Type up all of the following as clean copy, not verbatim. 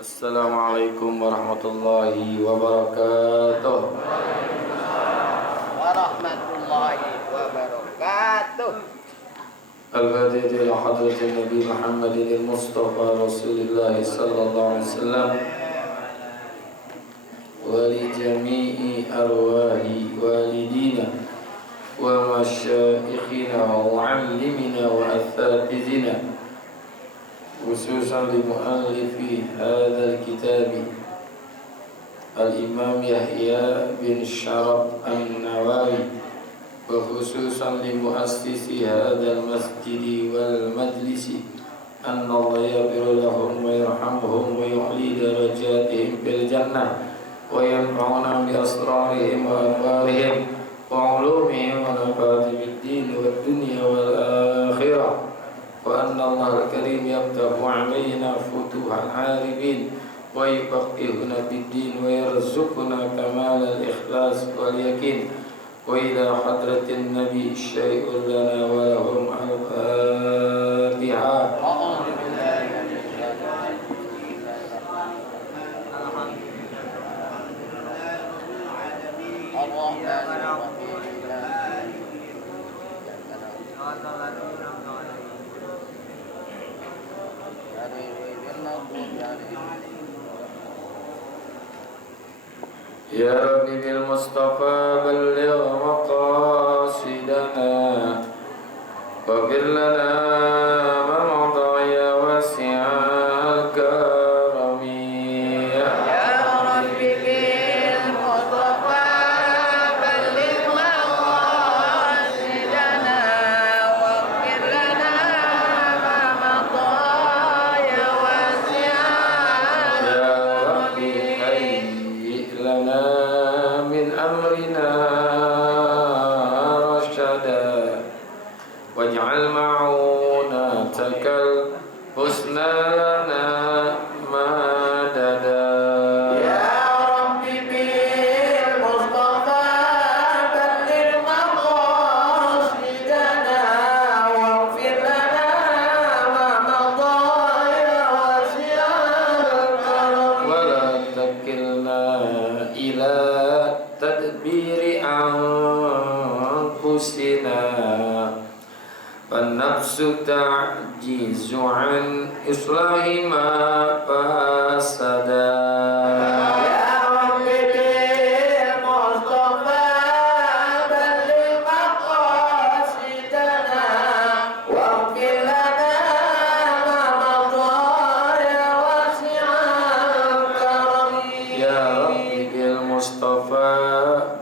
Assalamualaikum warahmatullahi wabarakatuh. Warahmatullahi wabarakatuh. Al-Fatihah ila hadratin Nabi Muhammadin al-Mustafa Rasulullah sallallahu alaihi wasallam wa li jami'i arwahi walidina wa masyaikhina wa muallimina wa asatizina khususan li muallifi hadzal kitab al-Imam Yahya bin Syaraf an-Nawawi wa khususan li muassisi hadzal masjid wal majlisi anna Allah yaghfir lahum wa yarhamhum wa yu'li darajatihim fil jannah wa yanfa'una bi asrarihim wa anwarihim wa ulumihim wa nafa'ati bid din wad dunya wal akhirah wa anna Allah al-karim yaftahu alaina futuhal arifin wa yufaqqihuna bid-din wa yarzuquna kamal al-ikhlas wal yakin wa ila hadratin nabi syai'un lana wa lahum al-fatiha. Ya Rabbi bil Mustafa balligh maqasidana waghfir lana ma madha ya wasi'al karami. Ya Rabbi bil Mustafa balligh maqasidana waghfir lana ma madha ya wasi'al Ya Rabbi hayyi lana min amrina rashada waj'al ma'unatakal husna lana madada. Ya Rabbi bil Mustafa balligh maqasidana waghfir lana ma madha ya wasi'al karam. ولا تكلنا إلى تدبير أنفسنا فالنفس تعجز عن إصلاح ما فسدا. Ya Rabbi bil Mustafa balligh maqasidana waghfir lana ma madha ya wasi'al karam. Ya Rabbi bil Mustafa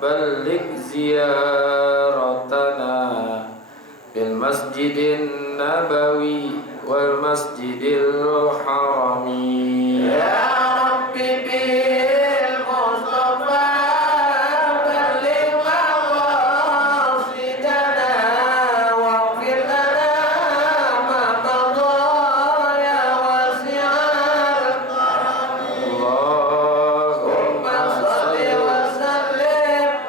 balligh ziyaratana bil masjidin nabawi wal masjidil harami. Ya Rabbi bil Mustafa balligh maqasidana waghfir lana ma madha ya wasi'al karam. Allahumma Salli wa sallim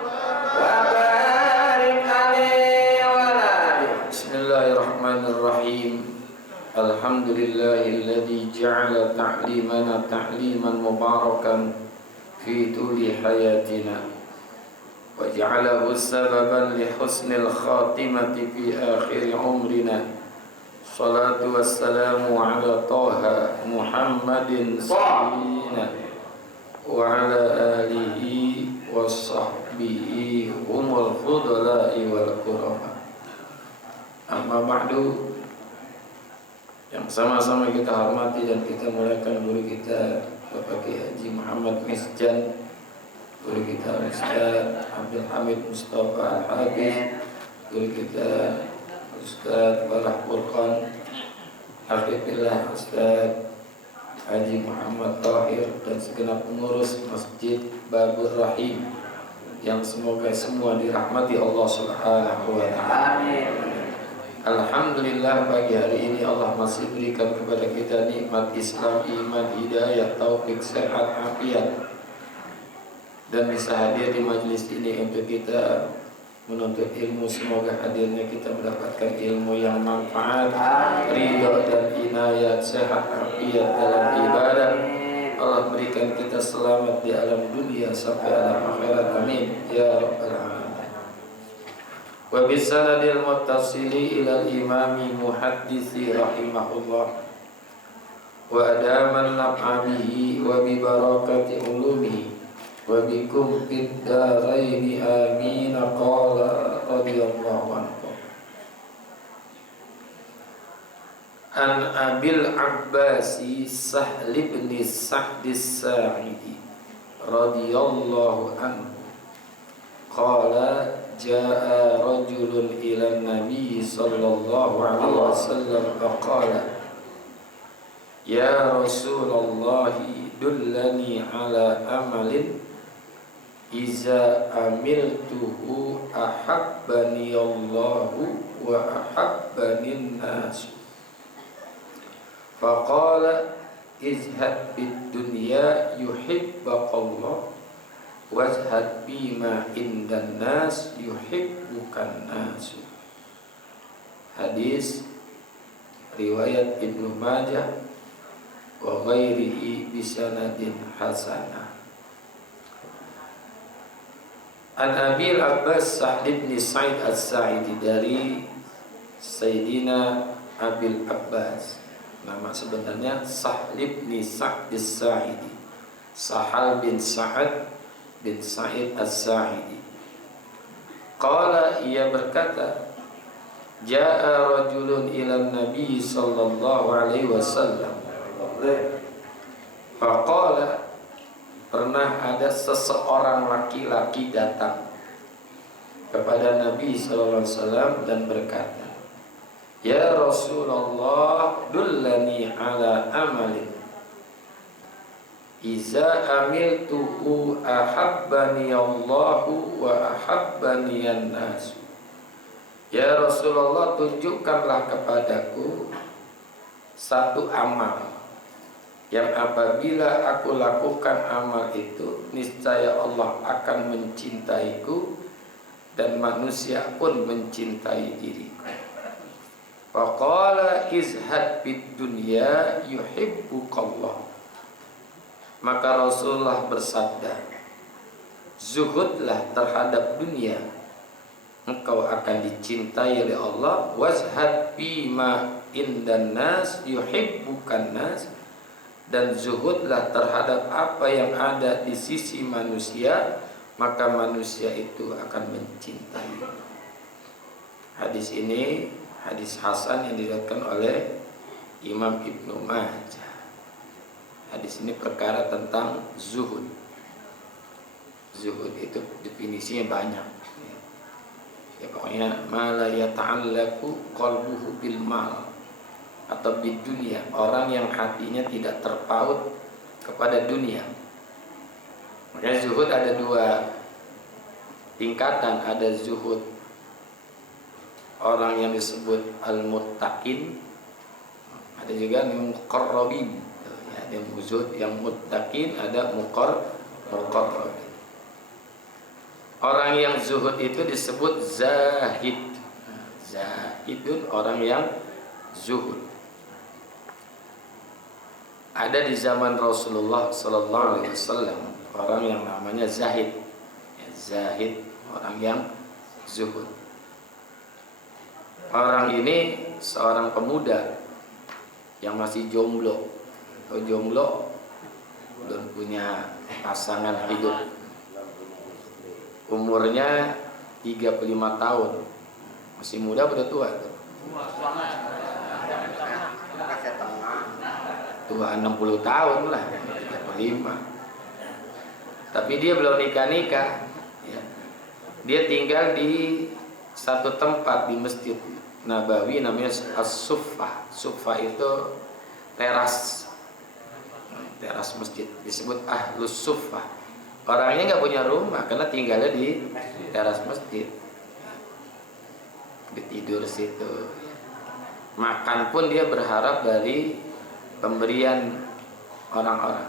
wa barik alaihi wa alihi. Bismillahirrahmanirrahim. Alhamdulillahilladzi ja'ala ta'limana ta'liman mubarakan fi tuli hayatina wa ja'alahu sababan li husnil khatimati fi akhir umrina. Salatu wassalamu ala Taha Muhammadin sayyidina wa ala alihi wa sahbihi humul fudala'i wal kurama. Amma ba'du, yang sama-sama kita hormati dan kita muliakan guru kita Bapak Kiai Haji Muhammad Misjan, guru kita Ustaz Abdul Hamid Mustafa Al-Hafiz, guru kita Ustaz Barah Furqan Hafizillah, Ustaz Haji Muhammad Tahir, dan segenap pengurus Masjid Babur Rahim yang semoga semua dirahmati Allah Subhanahu wa taala. Amin. Alhamdulillah, pagi hari ini Allah masih berikan kepada kita nikmat Islam, iman, hidayah, taufik, sehat, afiat, dan bisa hadir di majelis ini untuk kita menuntut ilmu. Semoga hadirnya kita mendapatkan ilmu yang manfaat, ridho dan inayat, sehat, afiat dalam ibadah. kita selamat di alam dunia sampai alam akhirat, amin ya rabbal alamin. Wa bisanadil muttasili ila al-imami muhaddisi rahimahullah wa adaman naf'amihi wa bi barakati ulumihi wa bikum fid daraini amin. Qala radhiyallahu anhu an Abil Abbasi Sahl bin Sa'd as-Sa'idi radhiyallahu anhu qala jaa rajulun ila Nabi sallallahu alaihi wasallam faqala ya Rasulullah dullani ala amalin iza amiltuhu ahabbani Allahu wa ahabbani an-nas. Faqala izhad bid dunya yuhibbaqallah wazhad bima indan nas yuhibbukan nas. Hadis riwayat Ibnu Majah wa ghairihi bisanadin hasanah. An Abil Abbas Sahl bin Sa'id as-Sa'idi, dari Sayyidina Abil Abbas, nama sebenarnya Sahl bin Sa'd as-Sa'idi, Sahal bin Sa'ad bin Sa'id as-Sa'idi. Qala, ia berkata, jaa rajulun ila Nabi sallallahu alaihi wasallam. Faqala, pernah ada seseorang laki-laki datang kepada Nabi sallallahu alaihi wasallam dan berkata, ya Rasulullah dullani ala amalin iza amiltuhu ahabbani Allahu wa ahabbani an-nas. Ya Rasulullah, tunjukkanlah kepadaku satu amal yang apabila aku lakukan amal itu, niscaya Allah akan mencintaiku dan manusia pun mencintai diriku. Faqala izhad bid dunya yuhibbukallah. Maka Rasulullah bersabda, zuhudlah terhadap dunia, engkau akan dicintai oleh Allah. Wazhad bima indan nas yuhibbukan nas. Dan zuhudlah terhadap apa yang ada di sisi manusia, maka manusia itu akan mencintai. Hadis ini hadis hasan yang diriwayatkan oleh Imam Ibnu Majah. Hadis ini perkara tentang zuhud. Zuhud itu definisinya banyak. Ya pokoknya ma la yata'allaqu qalbuhu bil mal atau bid dunia, orang yang hatinya tidak terpaut kepada dunia. Makanya zuhud ada dua tingkatan, ada zuhud orang yang disebut al-muttaqin, ada juga muqarrabin. Ada zuhud yang muttaqin, ada muqarrabin. Orang yang zuhud itu disebut zahid. Zahidun, orang yang zuhud. Ada di zaman Rasulullah sallallahu alaihi wasallam orang yang namanya zahid. Zahid, orang yang zuhud. Orang ini seorang pemuda yang masih jomblo. Atau jomblo, belum punya pasangan hidup. Umurnya 35 tahun. Masih muda atau tua? Tua 60 tahun lah, 35. Tapi dia belum nikah-nikah ya. Dia tinggal di satu tempat di Masjid Nabawi namanya As-Suffah. Suffah itu teras masjid, disebut Ahlus Suffah. Orangnya nggak punya rumah karena tinggalnya di teras masjid. Dia tidur situ. Makan pun dia berharap dari pemberian orang-orang.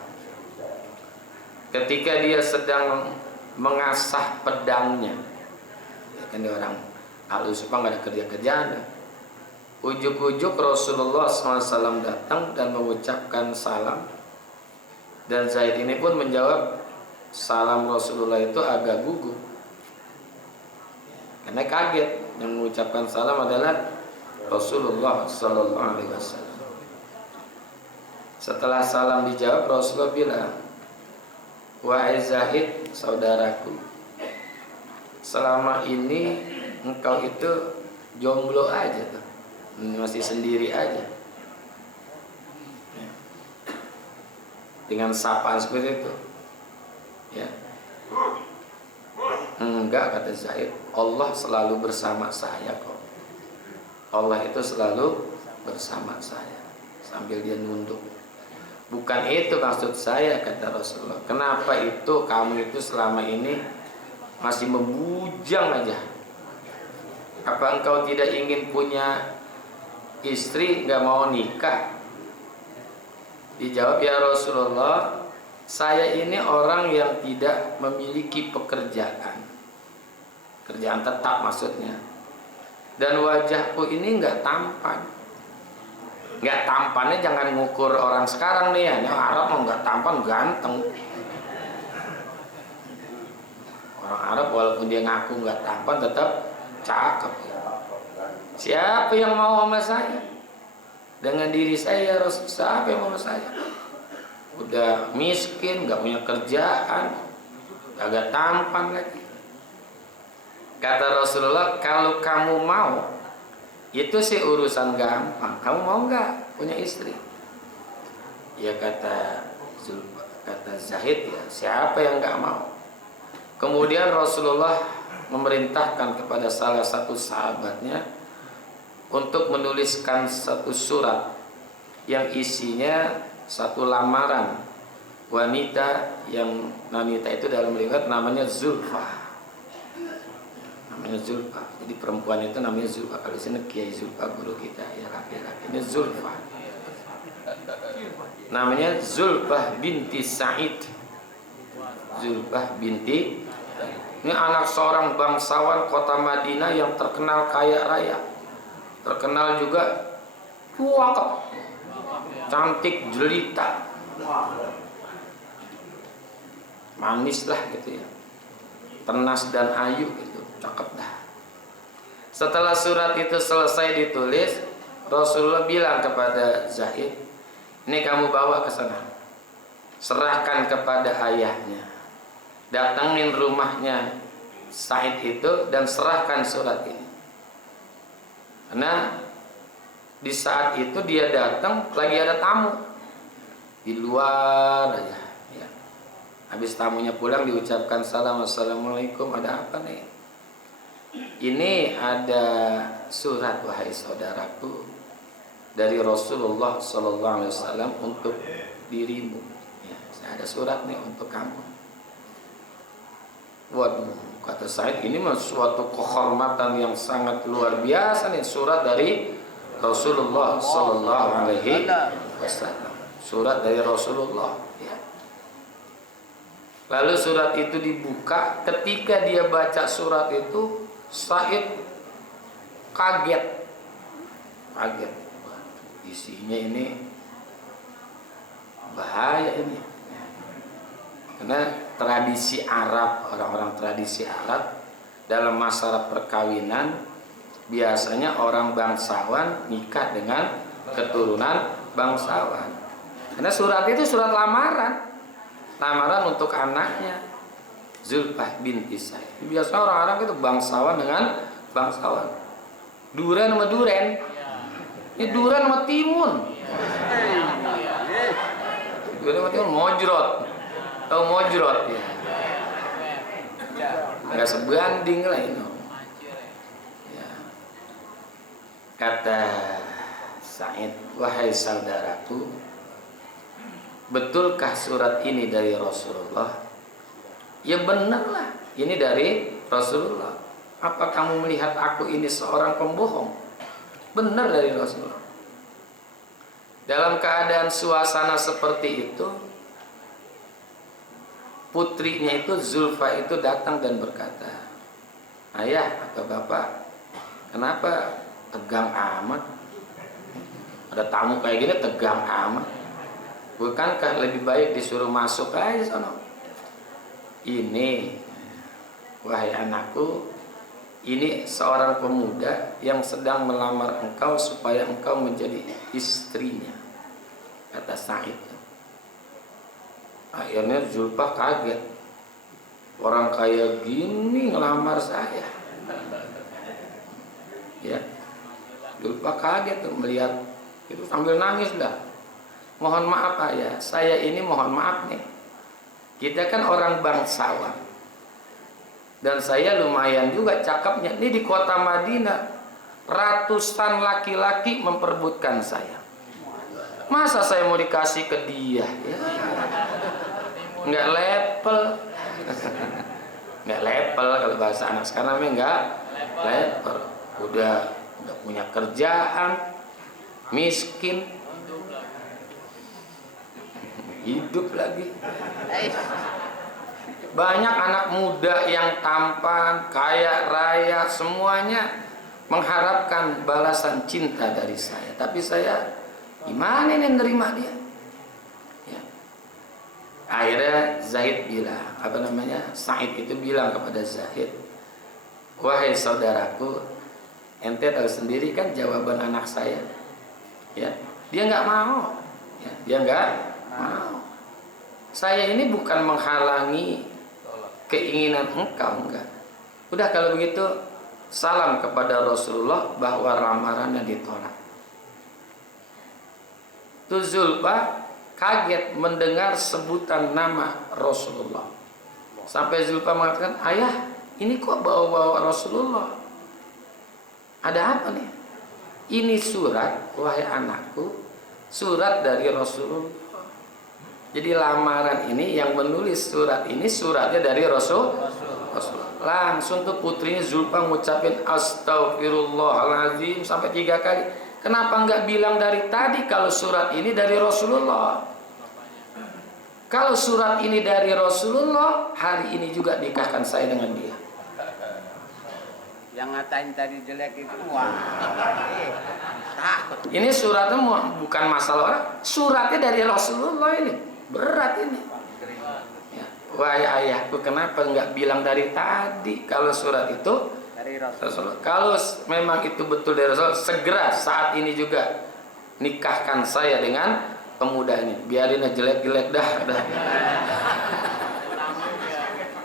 Ketika dia sedang mengasah pedangnya, kan dia orang halus, nggak ada kerja-kerjaan. Ujuk-ujuk Rasulullah SAW datang dan mengucapkan salam Dan Zaid ini pun menjawab salam Rasulullah itu agak gugup, karena kaget. Yang mengucapkan salam adalah Rasulullah Sallallahu Alaihi Wasallam. Setelah salam dijawab, Rasulullah bilang, wahai Zaid, saudaraku, selama ini engkau itu jomblo aja tuh, masih sendiri aja. Dengan sapaan seperti itu, ya. Enggak, kata Zaid, Allah selalu bersama saya kok. Allah itu selalu bersama saya. Sambil dia nunduk. Bukan itu maksud saya, kata Rasulullah. Kenapa itu kamu itu selama ini masih membujang aja? Apa engkau tidak ingin punya istri, nggak mau nikah? Dijawab, ya Rasulullah, saya ini orang yang tidak memiliki pekerjaan tetap maksudnya, dan wajahku ini nggak tampan. Nggak tampannya jangan ngukur orang sekarang nih ya, Arab mau nggak tampan ganteng. Orang Arab walaupun dia ngaku nggak tampan tetap cakep. Siapa yang mau sama saya? Dengan diri saya, Rasul, siapa yang mau sama saya? Udah miskin, nggak punya kerjaan, agak tampan lagi. Kata Rasulullah, kalau kamu mau, itu sih urusan gampang. Kamu mau nggak punya istri? Ya kata Zahid, ya siapa yang nggak mau? Kemudian Rasulullah memerintahkan kepada salah satu sahabatnya untuk menuliskan satu surat yang isinya satu lamaran wanita, yang wanita itu dalam riwayat namanya Zulfa. Namanya Zulfa. Jadi perempuan itu namanya Zulfa. Kalau di sini Kiai Zulfa guru kita, ya laki-laki. Ini Zulfa. Namanya Zulfah binti Sa'id. Zulfah binti. Ini anak seorang bangsawan kota Madinah yang terkenal kaya raya. Terkenal juga cakep, cantik, jelita, manis lah gitu ya, tenas dan ayu gitu, cakep dah. Setelah surat itu selesai ditulis, Rasulullah bilang kepada Zaid, ini kamu bawa ke sana, serahkan kepada ayahnya, datangin rumahnya Said itu dan serahkan surat ini. Karena di saat itu dia datang lagi ada tamu di luar aja. Ya. Habis tamunya pulang diucapkan salam, assalamualaikum, ada apa nih? Ini ada surat wahai saudaraku dari Rasulullah Sallallahu Alaihi Wasallam untuk dirimu. Ya, ada surat nih untuk kamu. Waduh, kata Said, ini mah suatu kehormatan yang sangat luar biasa nih, surat dari Rasulullah Sallallahu Alaihi Wasallam. Surat dari Rasulullah. Ya. Lalu surat itu dibuka. Ketika dia baca surat itu, Said kaget. Isinya ini bahaya ini. Karena tradisi Arab, orang-orang tradisi Arab dalam masalah perkawinan biasanya orang bangsawan nikah dengan keturunan bangsawan. Karena surat itu surat lamaran untuk anaknya Zulfah binti Said. Biasanya orang-orang itu bangsawan dengan bangsawan. Duren sama duren. Ini duren sama timun. Duren sama timun mojrot. Tahu mojrot ya? Nggak sebanding lah itu. Ya. Kata Said, wahai saudaraku, betulkah surat ini dari Rasulullah? Ya benarlah, ini dari Rasulullah. Apa kamu melihat aku ini seorang pembohong? Benar dari Rasulullah. Dalam keadaan suasana seperti itu, putrinya itu Zulfa itu datang dan berkata, ayah atau bapak, kenapa tegang amat? Ada tamu kayak gini tegang amat. Bukankah lebih baik disuruh masuk aja sono? Ini, wahai anakku, ini seorang pemuda yang sedang melamar engkau supaya engkau menjadi istrinya, kata Sa'id. Akhirnya Zulfa kaget, orang kayak gini ngelamar saya. Ya, Zulfa kaget tuh melihat itu sambil nangis lah. Mohon maaf ayah, saya ini mohon maaf nih. Kita kan orang bangsawan. Dan saya lumayan juga cakepnya. Ini di kota Madinah, ratusan laki-laki memperebutkan saya. Masa saya mau dikasih ke dia? Ya. Nggak level. Nggak level kalau bahasa anak sekarang namanya nggak level. Udah punya kerjaan, miskin, hidup lagi. Banyak anak muda yang tampan, kaya raya, semuanya mengharapkan balasan cinta dari saya. Tapi saya gimana nih nerima dia? Ya. Akhirnya Zaid bilang, Sa'id itu bilang kepada Zaid, wahai saudaraku, ente tahu sendiri kan jawaban anak saya. Ya, dia nggak mau. Ya, dia nggak mau. Saya ini bukan menghalangi keinginan engkau, enggak. Udah kalau begitu salam kepada Rasulullah bahwa lamarannya ditolak. Tuh Zulfa kaget mendengar sebutan nama Rasulullah. Sampai Zulfa mengatakan, ayah, ini kok bawa-bawa Rasulullah? Ada apa nih? Ini surat, wahai anakku, surat dari Rasulullah. Jadi lamaran ini yang menulis surat ini suratnya dari Rasul. Langsung tuh putrinya Zulfa ngucapin astagfirullahaladzim sampai 3 kali. Kenapa nggak bilang dari tadi kalau surat ini dari Rasulullah? Kalau surat ini dari Rasulullah, hari ini juga nikahkan saya dengan dia. Yang ngatain tadi jelek itu, wah. Ini suratnya bukan masalah orang, suratnya dari Rasulullah ini. Berat ini. Ya. Wahai ayahku, kenapa nggak bilang dari tadi kalau surat itu dari Rasulullah? Kalau memang itu betul dari Rasulullah, segera saat ini juga nikahkan saya dengan pemuda ini. Biarin jelek-jelek dah.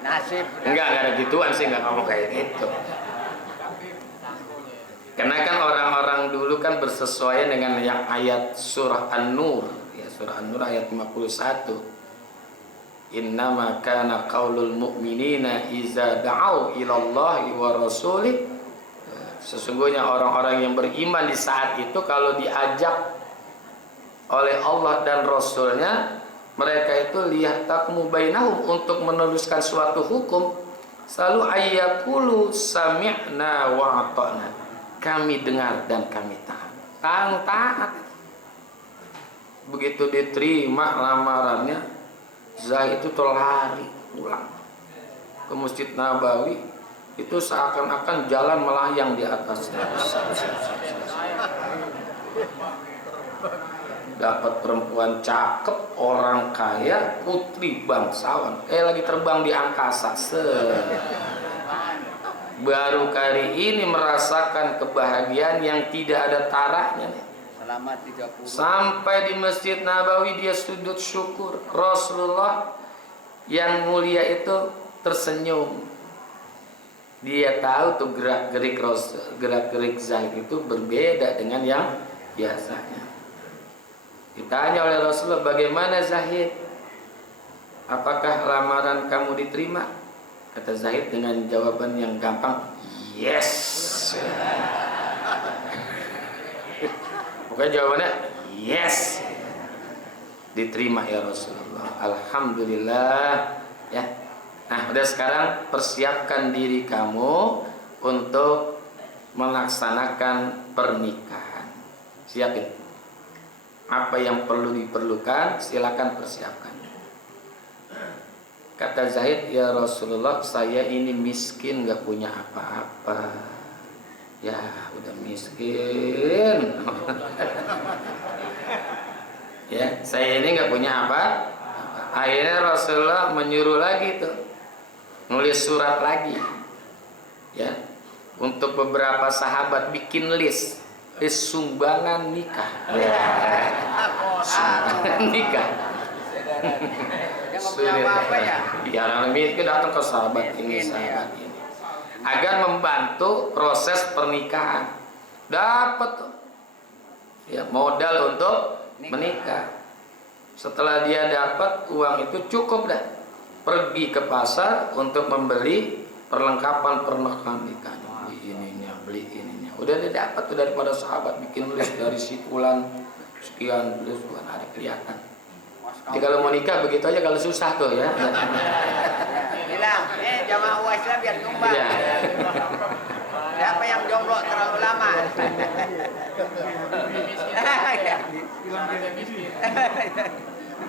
Nasib. Enggak ada gituan sih, nggak ngomong kayak gitu. Karena kan orang-orang dulu kan bersesuaian dengan yang ayat surah An-Nur. Surah An-Nur ayat 51. Innama kana qaulul mu'minina iza da'au ilallahi wa rasulih. Sesungguhnya orang-orang yang beriman di saat itu kalau diajak oleh Allah dan Rasulnya, mereka itu liyahtakmu bainahum, untuk meneruskan suatu hukum, selalu ayyakulu sami'na wa ata'na. Kami dengar dan kami taat. Taat. Begitu diterima lamarannya, Zaid itu terlari pulang ke Masjid Nabawi. Itu seakan-akan jalan melayang di atasnya. Dapat perempuan cakep, orang kaya, putri bangsawan, kayak lagi terbang di angkasa. Baru kali ini merasakan kebahagiaan yang tidak ada taranya nih. Selama 30. Sampai di Masjid Nabawi dia sujud syukur. Rasulullah yang mulia itu tersenyum. Dia tahu tuh gerak-gerik Zaid itu berbeda dengan yang biasanya. Ditanya oleh Rasulullah, bagaimana Zaid? Apakah lamaran kamu diterima? Kata Zaid dengan jawaban yang gampang, yes. Bukan jawabannya yes, diterima ya Rasulullah. Alhamdulillah ya. Nah udah, sekarang persiapkan diri kamu untuk melaksanakan pernikahan. Siapin apa yang perlu diperlukan, silakan persiapkan. Kata Zaid, ya Rasulullah, saya ini miskin, gak punya apa-apa. Ya udah miskin. Ya, saya ini nggak punya apa. Akhirnya Rasulullah menyuruh lagi tuh nulis surat lagi, ya, untuk beberapa sahabat bikin list sumbangan nikah. Ya. Sumbangan nikah. Dia nggak punya apa-apa ya. Ya, orang miskin datang ke sahabat ini, sahabat ini, agar membantu proses pernikahan. Dapat tuh, ya, modal untuk menikah. Setelah dia dapat uang itu cukup dah, pergi ke pasar untuk membeli perlengkapan pernikahan nikahnya, beli ininya. Udah dia dapat tuh daripada sahabat bikin list dari sikulan sekian, beli sekian, ada kelihatan. Jadi kalau mau nikah begitu aja, kalau susah tuh ya. Bilang, jamaah UASnya biar nyumbang. Ya. Siapa yang jomblo terlalu lama?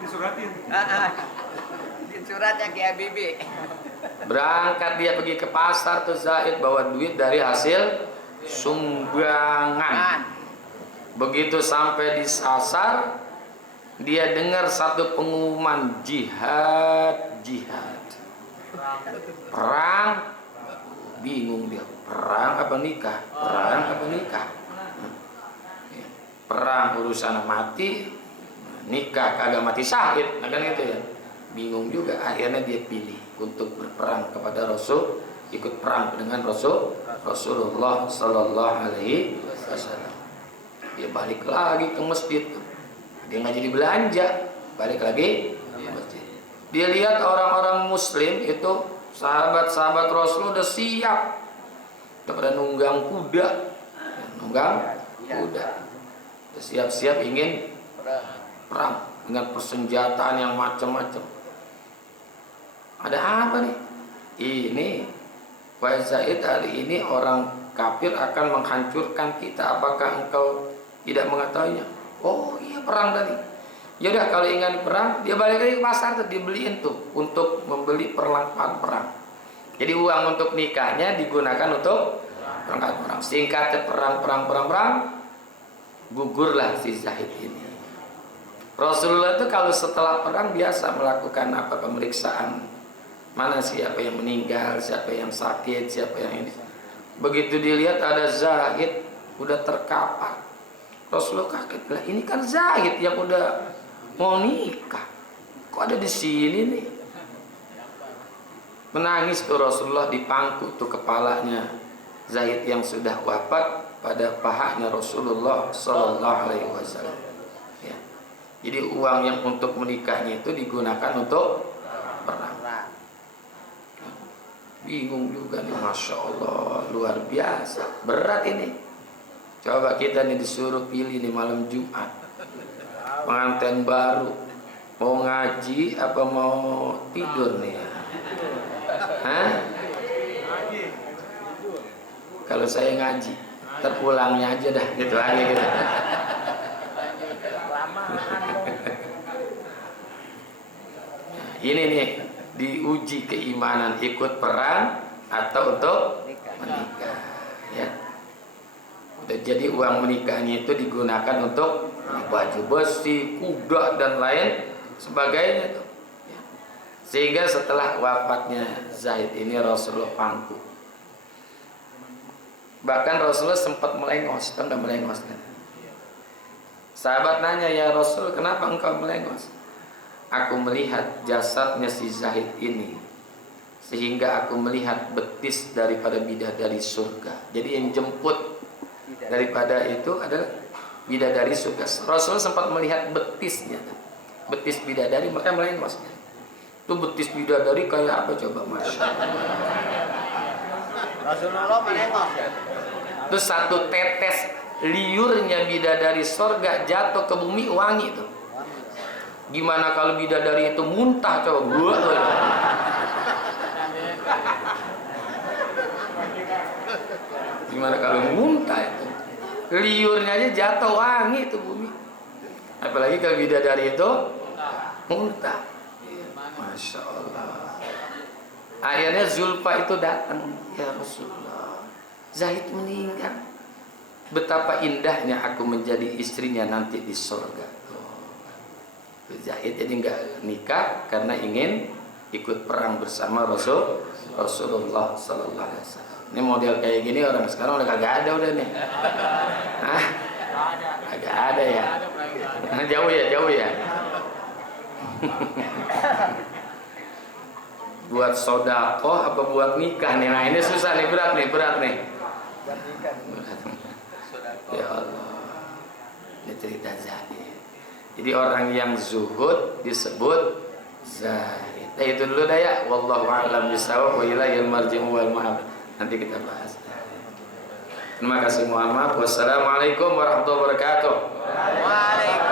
Disuratin. Suratnya ke Habibie. Berangkat dia pergi ke pasar tuh Zaid bawa duit dari hasil sumbangan. Begitu sampai di sasar, dia dengar satu pengumuman jihad. Perang. Bingung dia, perang apa nikah? Perang apa nikah? Perang urusan mati, nikah kagak mati syahid, nah kan gitu ya. Bingung juga, akhirnya dia pilih untuk berperang kepada Rasul, ikut perang dengan Rasulullah Sallallahu Alaihi Wasallam. Dia balik lagi ke masjid, dia nggak jadi belanja, balik lagi ke masjid. Dia lihat orang-orang Muslim itu, sahabat-sahabat Rasul udah siap, udah pada nunggang kuda, udah siap-siap ingin perang dengan persenjataan yang macam-macam. Ada apa nih? Ini Wahai Zaid, hari ini orang kafir akan menghancurkan kita. Apakah engkau tidak mengetahuinya? Oh iya, perang tadi. Yaudah, kalau ingin perang, dia balik lagi ke pasar tuh, dibeliin tuh untuk membeli perlengkapan perang. Jadi uang untuk nikahnya digunakan untuk perangkat perang. Singkatnya perang, gugurlah si Zaid ini. Rasulullah itu kalau setelah perang biasa melakukan apa, pemeriksaan. Mana siapa yang meninggal, siapa yang sakit, siapa yang ini. Begitu dilihat ada Zaid udah terkapar, Rasulullah kaget, lah ini kan Zaid yang udah mau nikah, kok ada di sini nih? Menangis tuh Rasulullah, dipangku tuh kepalanya Zaid yang sudah wafat pada pahanya Rasulullah Sallallahu Alaihi Wasallam. Ya. Jadi uang yang untuk menikahnya itu digunakan untuk perang. Bingung juga nih, Masya Allah, luar biasa, berat ini. Coba kita nih disuruh pilih di malam Jumat, pengantin baru, mau ngaji apa mau tidur nih ya? Hah? Kalau saya ngaji, terpulangnya aja dah, gitu aja gitu. Ini nih, diuji keimanan ikut perang atau untuk menikah, ya. Udah jadi uang menikahnya itu digunakan untuk baju besi, kuda dan lain sebagainya tuh. Ya. Sehingga setelah wafatnya Zaid ini Rasulullah pangku. Bahkan Rasulullah sempat melengos, kan melengos kan? Sahabat nanya, ya Rasul, kenapa engkau melengos? Aku melihat jasadnya si Zaid ini, sehingga aku melihat betis daripada bidadari surga. Jadi yang jemput daripada itu adalah bidadari surga. Rasul sempat melihat betisnya, betis bidadari, maka melengos. Itu betis bidadari kayak apa coba, Masya Allah. Rasulullah melengos ya. Itu satu tetes liurnya bidadari surga jatuh ke bumi wangi tuh. Gimana kalau bidadari itu muntah coba, buat tuh. Gimana kalau muntah itu? Liurnya aja jatuh wangi itu bumi. Apalagi kalau bidadari itu muntah. Masya Allah. Akhirnya Zulfa itu datang, ya Rasulullah, Zaid meninggal. Betapa indahnya aku menjadi istrinya nanti di surga. Zahid jadi nggak nikah karena ingin ikut perang bersama Rasulullah Sallallahu Alaihi Wasallam. Ini model kayak gini orang sekarang udah kagak ada udah nih. Hah? Kagak ada ya. Jauh ya. Buat sodakoh apa buat nikah nih? Nah ini susah nih, berat nih. Ya Allah, ini cerita Zahid. Jadi orang yang zuhud disebut zahid. Nah itu dulu dah ya. Wallahu a'lam bishawab wa ilaihil marji'u wal ma'ab. Nanti kita bahas. Terima kasih, mohon maaf. Wassalamualaikum warahmatullahi wabarakatuh. Waalaikumsalam.